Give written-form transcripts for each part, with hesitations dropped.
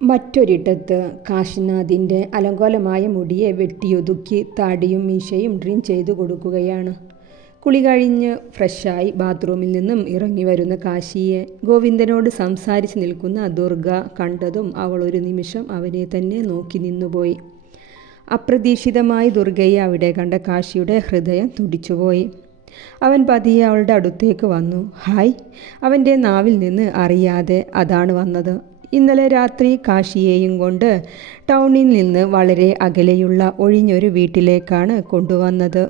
മറ്റൊരിടത്ത് കാശിനാഥിൻ്റെ അലങ്കോലമായ മുടിയെ വെട്ടിയൊതുക്കി താടിയും മീശയും ട്രിം ചെയ്തു കൊടുക്കുകയാണ്. കുളി കഴിഞ്ഞ് ഫ്രഷായി ബാത്റൂമിൽ നിന്നും ഇറങ്ങി വരുന്ന കാശിയെ ഗോവിന്ദനോട് സംസാരിച്ച് നിൽക്കുന്ന ദുർഗ കണ്ടതും അവൾ ഒരു നിമിഷം അവനെ തന്നെ നോക്കി നിന്നുപോയി. അപ്രതീക്ഷിതമായി ദുർഗയെ അവിടെ കണ്ട കാശിയുടെ ഹൃദയം തുടിച്ചുപോയി. അവൻ പതിയെ അവളുടെ അടുത്തേക്ക് വന്നു. ഹായ്. അവൻ്റെ നാവിൽ നിന്ന് അറിയാതെ അതാണ് വന്നത്. ഇന്നലെ രാത്രി കാശിയെയും കൊണ്ട് ടൗണിൽ നിന്ന് വളരെ അകലെയുള്ള ഒഴിഞ്ഞൊരു വീട്ടിലേക്കാണ് കൊണ്ടുവന്നത്.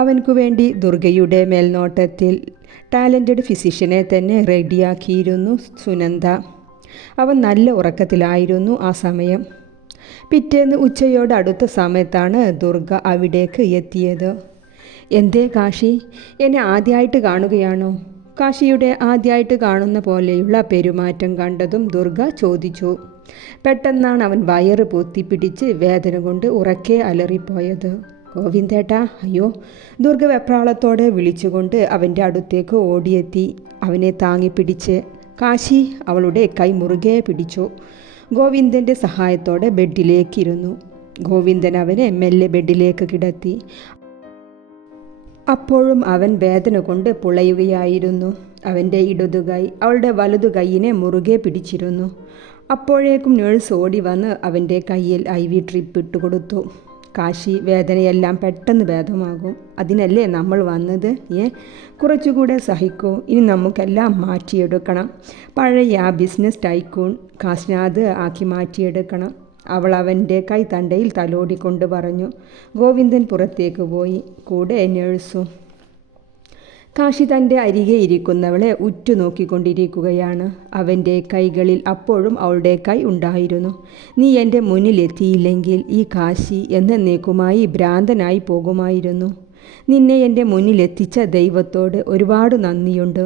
അവൻക്കു വേണ്ടി ദുർഗയുടെ മേൽനോട്ടത്തിൽ ടാലൻറ്റഡ് ഫിസിഷ്യനെ തന്നെ റെഡിയാക്കിയിരുന്നു സുനന്ദ. അവൻ നല്ല ഉറക്കത്തിലായിരുന്നു ആ സമയം. പിറ്റേന്ന് ഉച്ചയോട് അടുത്ത സമയത്താണ് ദുർഗ അവിടേക്ക് എത്തിയത്. എന്തേ കാശി, എന്നെ ആദ്യമായിട്ട് കാണുകയാണോ? കാശിയുടെ ആദ്യമായിട്ട് കാണുന്ന പോലെയുള്ള പെരുമാറ്റം കണ്ടതും ദുർഗ ചോദിച്ചു. പെട്ടെന്നാണ് അവൻ വയറ് പൊത്തിപ്പിടിച്ച് വേദന കൊണ്ട് ഉറക്കെ അലറിപ്പോയത്. ഗോവിന്ദേട്ടാ, അയ്യോ! ദുർഗ വെപ്രാളത്തോടെ വിളിച്ചുകൊണ്ട് അവൻ്റെ അടുത്തേക്ക് ഓടിയെത്തി. അവനെ താങ്ങിപ്പിടിച്ച് കാശി അവളുടെ കൈ മുറുകെ പിടിച്ചു. ഗോവിന്ദൻ്റെ സഹായത്തോടെ ബെഡിലേക്കിരുന്നു. ഗോവിന്ദൻ അവനെ മെല്ലെ ബെഡിലേക്ക് കിടത്തി. അപ്പോഴും അവൻ വേദന കൊണ്ട് പുളയുകയായിരുന്നു. അവൻ്റെ ഇടതുകൈ അവളുടെ വലതു കൈയിനെ മുറുകെ പിടിച്ചിരുന്നു. അപ്പോഴേക്കും നേഴ്സ് ഓടി വന്ന് അവൻ്റെ കയ്യിൽ IV ട്രിപ്പ് ഇട്ടുകൊടുത്തു. കാശി, വേദനയെല്ലാം പെട്ടെന്ന് ഭേദമാകും. അതിനല്ലേ നമ്മൾ വന്നത്? കുറച്ചുകൂടെ സഹിക്കൂ. ഇനി നമുക്കെല്ലാം മാറ്റിയെടുക്കണം. പഴയ ആ ബിസിനസ് ടൈക്കൂൺ കാശിനാഥ് ആക്കി മാറ്റിയെടുക്കണം. അവൾ അവൻ്റെ കൈത്തണ്ടയിൽ തലോടിക്കൊണ്ട് പറഞ്ഞു. ഗോവിന്ദൻ പുറത്തേക്ക് പോയി, കൂടെ നേഴ്സും. കാശി തൻ്റെ അരികെ ഇരിക്കുന്നവളെ ഉറ്റുനോക്കിക്കൊണ്ടിരിക്കുകയാണ്. അവൻ്റെ കൈകളിൽ അപ്പോഴും അവളുടെ കൈ ഉണ്ടായിരുന്നു. നീ എൻ്റെ മുന്നിലെത്തിയില്ലെങ്കിൽ ഈ കാശി എന്നേക്കുമായി ഭ്രാന്തനായി പോകുമായിരുന്നു. നിന്നെ എൻ്റെ മുന്നിലെത്തിച്ച ദൈവത്തോട് ഒരുപാട് നന്ദിയുണ്ട്.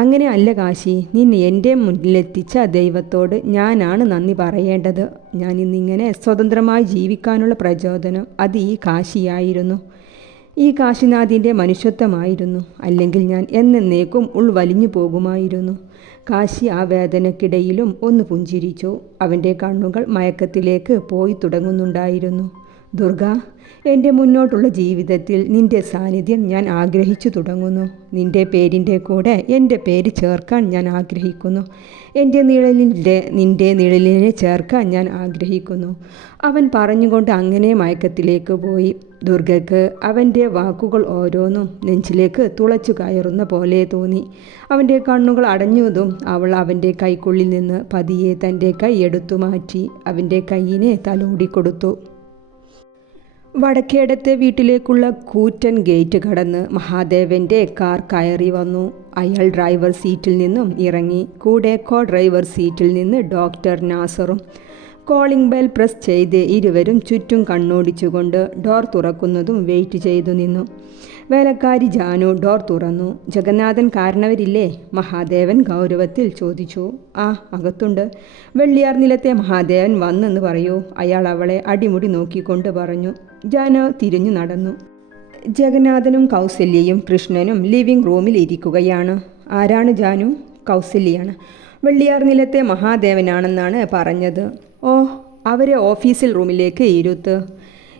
അങ്ങനെ അല്ല കാശി, നിന്നെ എൻ്റെ മുന്നിലെത്തിച്ച ദൈവത്തോട് ഞാനാണ് നന്ദി പറയേണ്ടത്. ഞാൻ ഇന്നിങ്ങനെ സ്വതന്ത്രമായി ജീവിക്കാനുള്ള പ്രചോദനം അത് ഈ കാശിയായിരുന്നു. ഈ കാശിനാഥിൻ്റെ മനുഷ്യത്വമായിരുന്നു. അല്ലെങ്കിൽ ഞാൻ എന്നേക്കും ഉൾവലിഞ്ഞു പോകുമായിരുന്നു. കാശി ആ വേദനക്കിടയിലും ഒന്ന് പുഞ്ചിരിച്ചു. അവൻ്റെ കണ്ണുകൾ മയക്കത്തിലേക്ക് പോയി തുടങ്ങുന്നുണ്ടായിരുന്നു. ദുർഗ, എൻ്റെ മുന്നോട്ടുള്ള ജീവിതത്തിൽ നിൻ്റെ സാന്നിധ്യം ഞാൻ ആഗ്രഹിച്ചു തുടങ്ങുന്നു. നിൻ്റെ പേരിൻ്റെ കൂടെ എൻ്റെ പേര് ചേർക്കാൻ ഞാൻ ആഗ്രഹിക്കുന്നു. എൻ്റെ നിഴലിൻ്റെ നിൻ്റെ നിഴലിനെ ചേർക്കാൻ ഞാൻ ആഗ്രഹിക്കുന്നു. അവൻ പറഞ്ഞുകൊണ്ട് അങ്ങനെ മയക്കത്തിലേക്ക് പോയി. ദുർഗയ്ക്ക് അവൻ്റെ വാക്കുകൾ ഓരോന്നും നെഞ്ചിലേക്ക് തുളച്ചു കയറുന്ന പോലെ തോന്നി. അവൻ്റെ കണ്ണുകൾ അടഞ്ഞതും അവൾ അവൻ്റെ കൈക്കുള്ളിൽ നിന്ന് പതിയെ തൻ്റെ കൈ എടുത്തു മാറ്റി അവൻ്റെ കൈയിനെ തലോടിക്കൊടുത്തു. വടക്കേടത്തെ വീട്ടിലേക്കുള്ള കൂറ്റൻ ഗേറ്റ് കടന്ന് മഹാദേവൻ്റെ കാർ കയറി വന്നു. അയാൾ ഡ്രൈവർ സീറ്റിൽ നിന്നും ഇറങ്ങി. കൂടെ ഡ്രൈവർ സീറ്റിൽ നിന്ന് ഡോക്ടർ നാസറും. കോളിംഗ് ബെൽ പ്രസ് ചെയ്ത് ഇരുവരും ചുറ്റും കണ്ണോടിച്ചുകൊണ്ട് ഡോർ തുറക്കുന്നതും വെയിറ്റ് ചെയ്തു നിന്നു. വേലക്കാരി ജാനു ഡോർ തുറന്നു. ജഗന്നാഥൻ കാരണവരില്ലേ? മഹാദേവൻ ഗൗരവത്തിൽ ചോദിച്ചു. ആ, അകത്തുണ്ട്. വെള്ളിയാർ നിലത്തെ മഹാദേവൻ വന്നെന്ന് പറയൂ, അയാൾ അവളെ അടിമുടി നോക്കിക്കൊണ്ട് പറഞ്ഞു. ജാനു തിരിഞ്ഞു നടന്നു. ജഗന്നാഥനും കൗസല്യയും കൃഷ്ണനും ലിവിംഗ് റൂമിൽ ഇരിക്കുകയാണ്. ആരാണ് ജാനു? കൗസല്യാണ്. വെള്ളിയാർ നിലത്തെ മഹാദേവനാണെന്നാണ് പറഞ്ഞത്. ഓ, അവരെ ഓഫീസിൽ റൂമിലേക്ക് ഇരുത്ത്.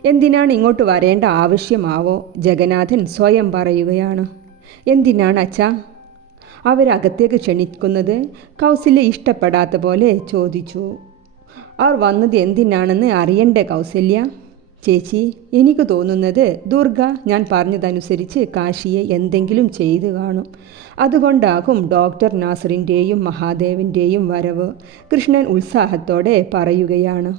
എന്തിനാണ് ഇങ്ങോട്ട് വരേണ്ട ആവശ്യമാവോ? ജഗന്നാഥൻ സ്വയം പറയുകയാണ്. എന്തിനാണ് അച്ഛാ അവരകത്തേക്ക് ക്ഷണിക്കുന്നത്? കൗസല്യ ഇഷ്ടപ്പെടാത്ത പോലെ ചോദിച്ചു. അവർ വന്നത് എന്തിനാണെന്ന് അറിയണ്ടേ കൗസല്യ? ചേച്ചി, എനിക്ക് തോന്നുന്നത് ദുർഗ ഞാൻ പറഞ്ഞതനുസരിച്ച് കാശിയെ എന്തെങ്കിലും ചെയ്തു കാണും. അതുകൊണ്ടാകും ഡോക്ടർ നാസറിൻ്റെയും മഹാദേവൻ്റെയും വരവ്. കൃഷ്ണൻ ഉത്സാഹത്തോടെ പറയുകയാണ്.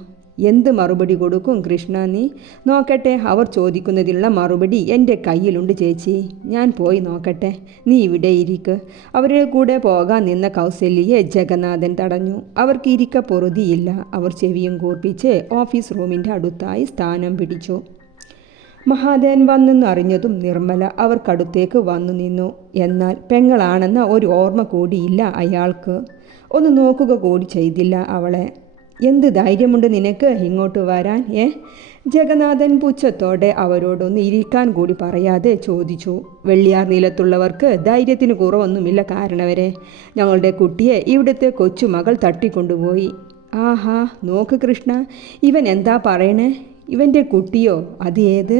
എന്ത് മറുപടി കൊടുക്കും കൃഷ്ണ നീ? നോക്കട്ടെ, അവർ ചോദിക്കുന്നതിനുള്ള മറുപടി എൻ്റെ കയ്യിലുണ്ട് ചേച്ചി. ഞാൻ പോയി നോക്കട്ടെ, നീ ഇവിടെ ഇരിക്ക്. അവരുടെ കൂടെ പോകാൻ നിന്ന കൗസല്യയെ ജഗന്നാഥൻ തടഞ്ഞു. അവർക്ക് ഇരിക്ക പൊറുതിയില്ല. അവർ ചെവിയും കൂർപ്പിച്ച് ഓഫീസ് റൂമിൻ്റെ അടുത്തായി സ്ഥാനം പിടിച്ചു. മഹാദേവൻ വന്നെന്ന് അറിഞ്ഞതും നിർമ്മല അവർക്കടുത്തേക്ക് വന്നു നിന്നു. എന്നാൽ പെങ്ങളാണെന്ന ഒരു ഓർമ്മ കൂടിയില്ല അയാൾക്ക്. ഒന്ന് നോക്കുക കൂടി ചെയ്തില്ല അവളെ. എന്ത് ധൈര്യമുണ്ട് നിനക്ക് ഇങ്ങോട്ട് വരാൻ? ജഗന്നാഥൻ പുച്ഛത്തോടെ അവരോടൊന്ന് ഇരിക്കാൻ കൂടി പറയാതെ ചോദിച്ചു. വെള്ളിയാർ നിലത്തുള്ളവർക്ക് ധൈര്യത്തിന് കുറവൊന്നുമില്ല കാരണവരെ. ഞങ്ങളുടെ കുട്ടിയെ ഇവിടുത്തെ കൊച്ചുമകൾ തട്ടിക്കൊണ്ടുപോയി. ആഹാ, നോക്ക് കൃഷ്ണ, ഇവൻ എന്താ പറയണേ? ഇവൻ്റെ കുട്ടിയോ? അത് ഏത്?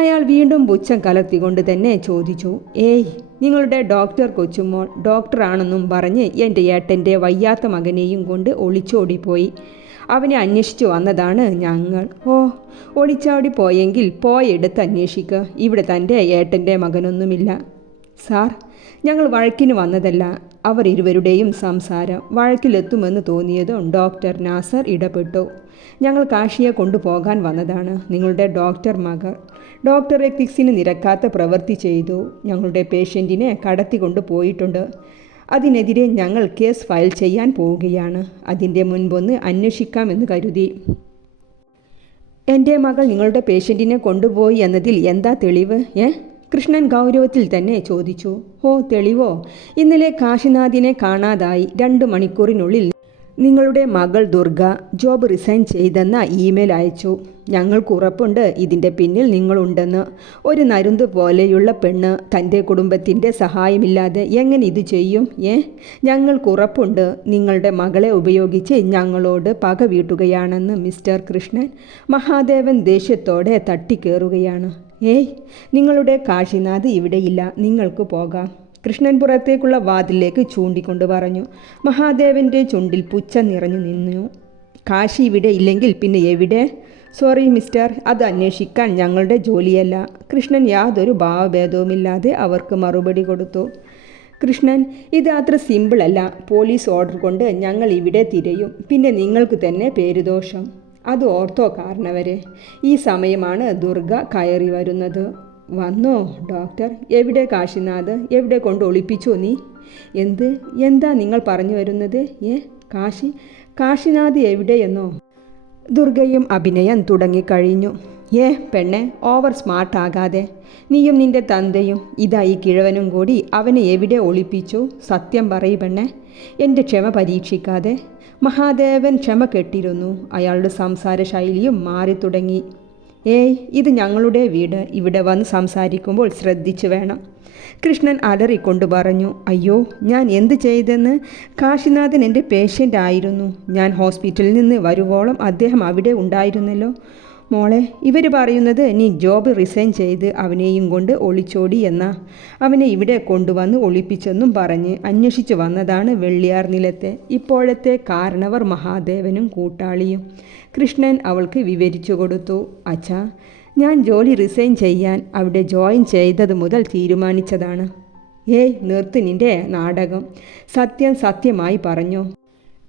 അയാൾ വീണ്ടും പുച്ഛം കലർത്തിക്കൊണ്ട് തന്നെ ചോദിച്ചു. ഏയ്, നിങ്ങളുടെ ഡോക്ടർ കൊച്ചുമോൾ ഡോക്ടറാണെന്നും പറഞ്ഞ് എൻ്റെ ഏട്ടൻ്റെ വയ്യാത്ത മകനെയും കൊണ്ട് ഒളിച്ചോടിപ്പോയി. അവനെ അന്വേഷിച്ചു വന്നതാണ് ഞങ്ങൾ. ഓ, ഒളിച്ചാടി പോയെങ്കിൽ പോയെടുത്ത് അന്വേഷിക്കുക. ഇവിടെ തൻ്റെ ഏട്ടൻ്റെ മകനൊന്നുമില്ല. സാർ, ഞങ്ങൾ വഴക്കിന് വന്നതല്ല. അവർ ഇരുവരുടെയും സംസാരം വഴക്കിലെത്തുമെന്ന് തോന്നിയതും ഡോക്ടർ നാസർ ഇടപെട്ടു. ഞങ്ങൾ കാശിയെ കൊണ്ടുപോകാൻ വന്നതാണ്. നിങ്ങളുടെ ഡോക്ടർ മകൾ ഡോക്ടർ എത്തിക്സിന് നിരക്കാത്ത പ്രവൃത്തി ചെയ്തു. ഞങ്ങളുടെ പേഷ്യൻറ്റിനെ കടത്തിക്കൊണ്ട് പോയിട്ടുണ്ട്. അതിനെതിരെ ഞങ്ങൾ കേസ് ഫയൽ ചെയ്യാൻ പോവുകയാണ്. അതിൻ്റെ മുൻപൊന്ന് അന്വേഷിക്കാമെന്ന് കരുതി. എൻ്റെ മകൾ നിങ്ങളുടെ പേഷ്യൻറ്റിനെ കൊണ്ടുപോയി എന്നതിൽ എന്താ തെളിവ്? കൃഷ്ണൻ ഗൗരവത്തിൽ തന്നെ ചോദിച്ചു. ഓ, തെളിവോ? ഇന്നലെ കാശിനാഥിനെ കാണാതായി. 2 മണിക്കൂറിനുള്ളിൽ നിങ്ങളുടെ മകൾ ദുർഗ ജോബ് റിസൈൻ ചെയ്തെന്ന ഇമെയിൽ അയച്ചു. ഞങ്ങൾക്ക് ഉറപ്പുണ്ട് ഇതിൻ്റെ പിന്നിൽ നിങ്ങളുണ്ടെന്ന്. ഒരു നരുന്ത് പോലെയുള്ള പെണ്ണ് തൻ്റെ കുടുംബത്തിൻ്റെ സഹായമില്ലാതെ എങ്ങനെ ഇത് ചെയ്യും? ഞങ്ങൾക്ക് ഉറപ്പുണ്ട് നിങ്ങളുടെ മകളെ ഉപയോഗിച്ച് ഞങ്ങളോട് പക വീട്ടുകയാണെന്ന്. മിസ്റ്റർ കൃഷ്ണൻ, മഹാദേവൻ ദേഷ്യത്തോടെ തട്ടിക്കേറുകയാണ്. ഏയ്, നിങ്ങളുടെ കാശിനാഥ് ഇവിടെയില്ല. നിങ്ങൾക്ക് പോകാം. കൃഷ്ണൻ പുറത്തേക്കുള്ള വാതിലേക്ക് ചൂണ്ടിക്കൊണ്ട് പറഞ്ഞു. മഹാദേവൻ്റെ ചുണ്ടിൽ പുച്ഛം നിറഞ്ഞു നിന്നു. കാശി ഇവിടെ ഇല്ലെങ്കിൽ പിന്നെ എവിടെ? സോറി മിസ്റ്റർ, അത് അന്വേഷിക്കാൻ ഞങ്ങളുടെ ജോലിയല്ല. കൃഷ്ണൻ യാതൊരു ഭാവഭേദവുമില്ലാതെ അവർക്ക് മറുപടി കൊടുത്തു. കൃഷ്ണൻ, ഇത് അത്ര സിമ്പിളല്ല. പോലീസ് ഓർഡർ കൊണ്ട് ഞങ്ങൾ ഇവിടെ തിരയും. പിന്നെ നിങ്ങൾക്ക് തന്നെ പേരുദോഷം. അത് ഓർത്തോ കാരണവരെ. ഈ സമയമാണ് ദുർഗ കയറി വരുന്നത്. വന്നോ ഡോക്ടർ? എവിടെ കാശിനാഥ്? എവിടെ കൊണ്ട് ഒളിപ്പിച്ചോ നീ? എന്താ നിങ്ങൾ പറഞ്ഞു വരുന്നത്? കാശിനാഥ് എവിടെയെന്നോ? ദുർഗയും അഭിനയം തുടങ്ങിക്കഴിഞ്ഞു. പെണ്ണെ, ഓവർ സ്മാർട്ട് ആകാതെ. നീയും നിന്റെ തന്തയും ഇതായി കിഴവനും കൂടി അവനെ എവിടെ ഒളിപ്പിച്ചു? സത്യം പറയ് പെണ്ണെ. എൻ്റെ ക്ഷമ പരീക്ഷിക്കാതെ. മഹാദേവൻ ക്ഷമ കെട്ടിരുന്നു. അയാളുടെ സംസാര ശൈലിയും മാറി തുടങ്ങി. ഇത് ഞങ്ങളുടെ വീട്. ഇവിടെ വന്ന് സംസാരിക്കുമ്പോൾ ശ്രദ്ധിച്ചു വേണം. കൃഷ്ണൻ അലറിക്കൊണ്ട് പറഞ്ഞു. അയ്യോ, ഞാൻ എന്ത് ചെയ്തെന്ന്? കാശിനാഥൻ എൻ്റെ പേഷ്യൻ്റ് ആയിരുന്നു. ഞാൻ ഹോസ്പിറ്റലിൽ നിന്ന് വരുവോളം അദ്ദേഹം അവിടെ ഉണ്ടായിരുന്നല്ലോ. മോളെ, ഇവർ പറയുന്നത് നീ ജോബ് റിസൈൻ ചെയ്ത് അവനെയും കൊണ്ട് ഒളിച്ചോടി എന്നാ. അവനെ ഇവിടെ കൊണ്ടുവന്ന് ഒളിപ്പിച്ചെന്നും പറഞ്ഞ് അന്വേഷിച്ചു വന്നതാണ് വെള്ളിയാർ നിലത്തെ ഇപ്പോഴത്തെ കാരണവർ മഹാദേവനും കൂട്ടാളിയും. കൃഷ്ണൻ അവൾക്ക് വിവരിച്ചു കൊടുത്തു. അച്ഛാ, ഞാൻ ജോലി റിസൈൻ ചെയ്യാൻ അവിടെ ജോയിൻ ചെയ്തത് മുതൽ തീരുമാനിച്ചതാണ്. നിർത്ത് നിൻ്റെ നാടകം. സത്യമായി പറഞ്ഞോ.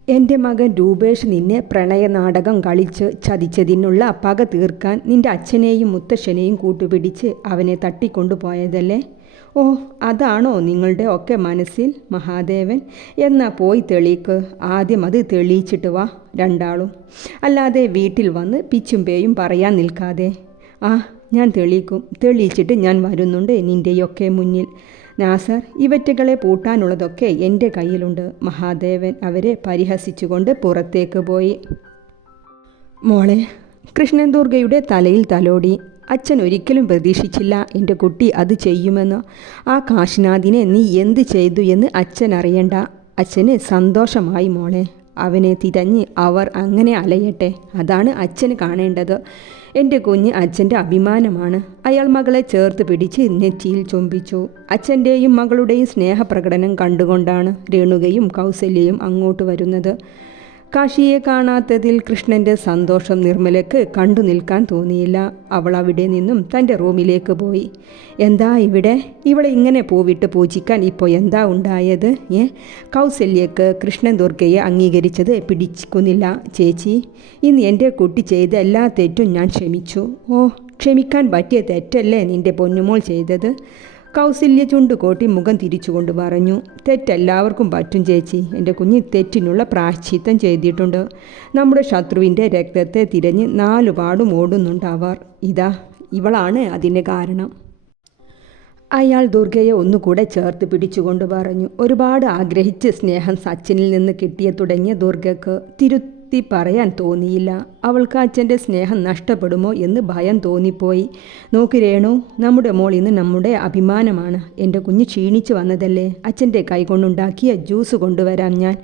എൻ്റെ മകൻ രൂപേഷ് നിന്നെ പ്രണയനാടകം കളിച്ച് ചതിച്ചതിനുള്ള പക തീർക്കാൻ നിൻ്റെ അച്ഛനെയും മുത്തശ്ശനെയും കൂട്ടുപിടിച്ച് അവനെ തട്ടിക്കൊണ്ടുപോയതല്ലേ? ഓ, അതാണോ നിങ്ങളുടെ ഒക്കെ മനസ്സിൽ? മഹാദേവൻ, എന്നാ പോയി തെളിയിക്ക്. ആദ്യം അത് തെളിയിച്ചിട്ട് വാ രണ്ടാളും. അല്ലാതെ വീട്ടിൽ വന്ന് പിച്ചും പേയും പറയാൻ നിൽക്കാതെ. ഞാൻ തെളിയിക്കും. തെളിയിച്ചിട്ട് ഞാൻ വരുന്നുണ്ട് നിൻ്റെയൊക്കെ മുന്നിൽ. നാസർ, ഇവറ്റകളെ പൂട്ടാനുള്ളതൊക്കെ എൻ്റെ കയ്യിലുണ്ട്. മഹാദേവൻ അവരെ പരിഹസിച്ചുകൊണ്ട് പുറത്തേക്ക് പോയി. മോളെ, കൃഷ്ണൻ ദുർഗയുടെ തലയിൽ തലോടി. അച്ഛൻ ഒരിക്കലും പ്രതീക്ഷിച്ചില്ല എൻ്റെ കുട്ടി അത് ചെയ്യുമെന്ന്. ആ കാശിനാഥിനെ നീ എന്ത് ചെയ്തു എന്ന് അച്ഛൻ അറിയണ്ട. അച്ഛന് സന്തോഷമായി മോളെ. അവനെ തിരഞ്ഞ് അവർ അങ്ങനെ അലയട്ടെ. അതാണ് അച്ഛന് കാണേണ്ടത്. എൻ്റെ കുഞ്ഞ് അച്ഛൻ്റെ അഭിമാനമാണ്. അയാൾ മകളെ ചേർത്ത് പിടിച്ച് നെറ്റിയിൽ ചുംബിച്ചു. അച്ഛൻ്റെയും മകളുടെയും സ്നേഹപ്രകടനം കണ്ടുകൊണ്ടാണ് രേണുകയും കൗസല്യയും അങ്ങോട്ട് വരുന്നത്. കാശിയെ കാണാത്തതിൽ കൃഷ്ണൻ്റെ സന്തോഷം നിർമ്മലയ്ക്ക് കണ്ടു നിൽക്കാൻ തോന്നിയില്ല. അവൾ അവിടെ നിന്നും തൻ്റെ റൂമിലേക്ക് പോയി. എന്താ ഇവിടെ? ഇവളെ ഇങ്ങനെ പൂവിട്ട് പൂജിക്കാൻ ഇപ്പോൾ എന്താ ഉണ്ടായത്? കൗസല്യക്ക് കൃഷ്ണൻ ദുർഗയെ അംഗീകരിച്ചത് പിടിക്കുന്നില്ല. ചേച്ചി, ഇന്ന് എൻ്റെ കുട്ടി ചെയ്ത എല്ലാ തെറ്റും ഞാൻ ക്ഷമിച്ചു. ക്ഷമിക്കാൻ പറ്റിയ തെറ്റല്ലേ നിൻ്റെ പൊന്നുമോൾ ചെയ്തത്? കൗസല്യ ചുണ്ടുകോട്ടി മുഖം തിരിച്ചുകൊണ്ട് പറഞ്ഞു. തെറ്റെല്ലാവർക്കും പറ്റും ചേച്ചി. എൻ്റെ കുഞ്ഞ് തെറ്റിനുള്ള പ്രായശ്ചിത്തം ചെയ്തിട്ടുണ്ട്. നമ്മുടെ ശത്രുവിൻ്റെ രക്തത്തെ തിരഞ്ഞ് 4 പാടും ഓടുന്നുണ്ട് അവർ. ഇവളാണ് അതിൻ്റെ കാരണം. അയാൾ ദുർഗയെ ഒന്നുകൂടെ ചേർത്ത് പിടിച്ചുകൊണ്ട് പറഞ്ഞു. ഒരുപാട് ആഗ്രഹിച്ച് സ്നേഹം സച്ചിനിൽ നിന്ന് കിട്ടിയ തുടങ്ങിയ ദുർഗയ്ക്ക് നിർത്തി പറയാൻ തോന്നിയില്ല. അവൾക്ക് അച്ഛൻ്റെ സ്നേഹം നഷ്ടപ്പെടുമോ എന്ന് ഭയം തോന്നിപ്പോയി. നോക്ക് രേണു, നമ്മുടെ മോൾ ഇന്ന് നമ്മുടെ അഭിമാനമാണ്. എൻ്റെ കുഞ്ഞ് ക്ഷീണിച്ചു വന്നതല്ലേ, അച്ഛൻ്റെ കൈകൊണ്ടുണ്ടാക്കിയ ജ്യൂസ് കൊണ്ടുവരാം ഞാൻ.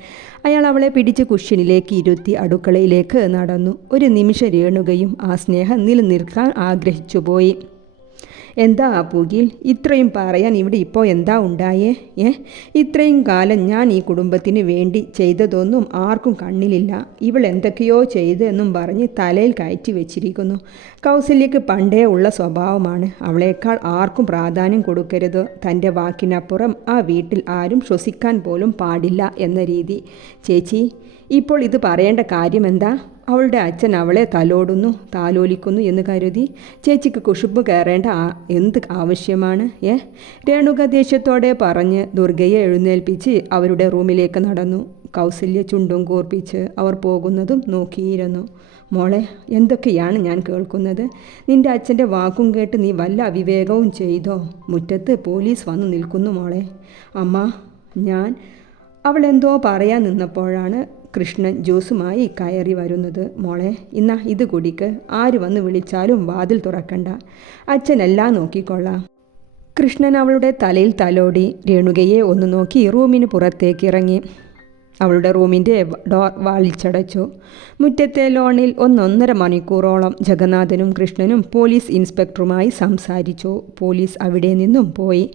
അയാൾ അവളെ പിടിച്ച് കുഷ്യനിലേക്ക് ഇരുത്തി അടുക്കളയിലേക്ക് നടന്നു. ഒരു നിമിഷം രേണുകയും ആ സ്നേഹം നിലനിൽക്കാൻ ആഗ്രഹിച്ചുപോയി. എന്താ അപ്പുകിൽ, ഇത്രയും പറയാൻ ഇവിടെ ഇപ്പോൾ എന്താ ഉണ്ടായേ? ഇത്രയും കാലം ഞാൻ ഈ കുടുംബത്തിന് വേണ്ടി ചെയ്തതൊന്നും ആർക്കും കണ്ണിലില്ല. ഇവൾ എന്തൊക്കെയോ ചെയ്തെന്നും പറഞ്ഞ് തലയിൽ കയറ്റി വെച്ചിരിക്കുന്നു. കൗസല്യക്ക് പണ്ടേ ഉള്ള സ്വഭാവമാണ്. അവളേക്കാൾ ആർക്കും പ്രാധാന്യം കൊടുക്കരുത്. തൻ്റെ വാക്കിനപ്പുറം ആ വീട്ടിൽ ആരും ശ്വസിക്കാൻ പോലും പാടില്ല എന്ന രീതി. ചേച്ചി, ഇപ്പോൾ ഇത് പറയേണ്ട കാര്യമെന്താ? അവളുടെ അച്ഛൻ അവളെ താലോലിക്കുന്നു എന്ന് കരുതി ചേച്ചിക്ക് കുശുമ്പ് കയറേണ്ട എന്ത് ആവശ്യമാണ്? രേണുക ദേഷ്യത്തോടെ പറഞ്ഞ് ദുർഗയെ എഴുന്നേൽപ്പിച്ച് അവരുടെ റൂമിലേക്ക് നടന്നു. കൗസല്യ ചുണ്ടും കൂർപ്പിച്ച് അവർ പോകുന്നതും നോക്കിയിരുന്നു. മോളെ, എന്തൊക്കെയാണ് ഞാൻ കേൾക്കുന്നത്? നിന്റെ അച്ഛൻ്റെ വാക്കും കേട്ട് നീ വല്ല അവിവേകവും ചെയ്തോ? മുറ്റത്ത് പോലീസ് വന്നു നിൽക്കുന്നു മോളെ. അമ്മ, അവളെന്തോ പറയാൻ നിന്നപ്പോഴാണ് കൃഷ്ണൻ ജ്യൂസുമായി കയറി വരുന്നത്. മോളെ, ഇന്നാ ഇത് കുടിക്ക്. ആര് വന്ന് വിളിച്ചാലും വാതിൽ തുറക്കണ്ട. അച്ഛനെല്ലാം നോക്കിക്കൊള്ളാം. കൃഷ്ണൻ അവളുടെ തലയിൽ തലോടി രേണുകയെ ഒന്ന് നോക്കി റൂമിന് പുറത്തേക്ക് ഇറങ്ങി. അവളുടെ റൂമിൻ്റെ ഡോർ വാളിച്ചടച്ചു. മുറ്റത്തെ ലോണിൽ 1.5 മണിക്കൂറോളം ജഗന്നാഥനും കൃഷ്ണനും പോലീസ് ഇൻസ്പെക്ടറുമായി സംസാരിച്ചു. പോലീസ് അവിടെ നിന്നും പോയി.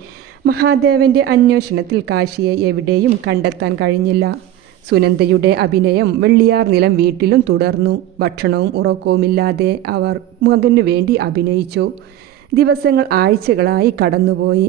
മഹാദേവൻ്റെ അന്വേഷണത്തിൽ കാശിയെ എവിടെയും കണ്ടെത്താൻ കഴിഞ്ഞില്ല. സുനന്ദയുടെ അഭിനയം വെള്ളിയാർ നിലം വീട്ടിലും തുടർന്നു. ഭക്ഷണവും ഉറക്കവുമില്ലാതെ അവർ മകനു വേണ്ടി അഭിനയിച്ചു. ദിവസങ്ങൾ ആഴ്ചകളായി കടന്നുപോയി.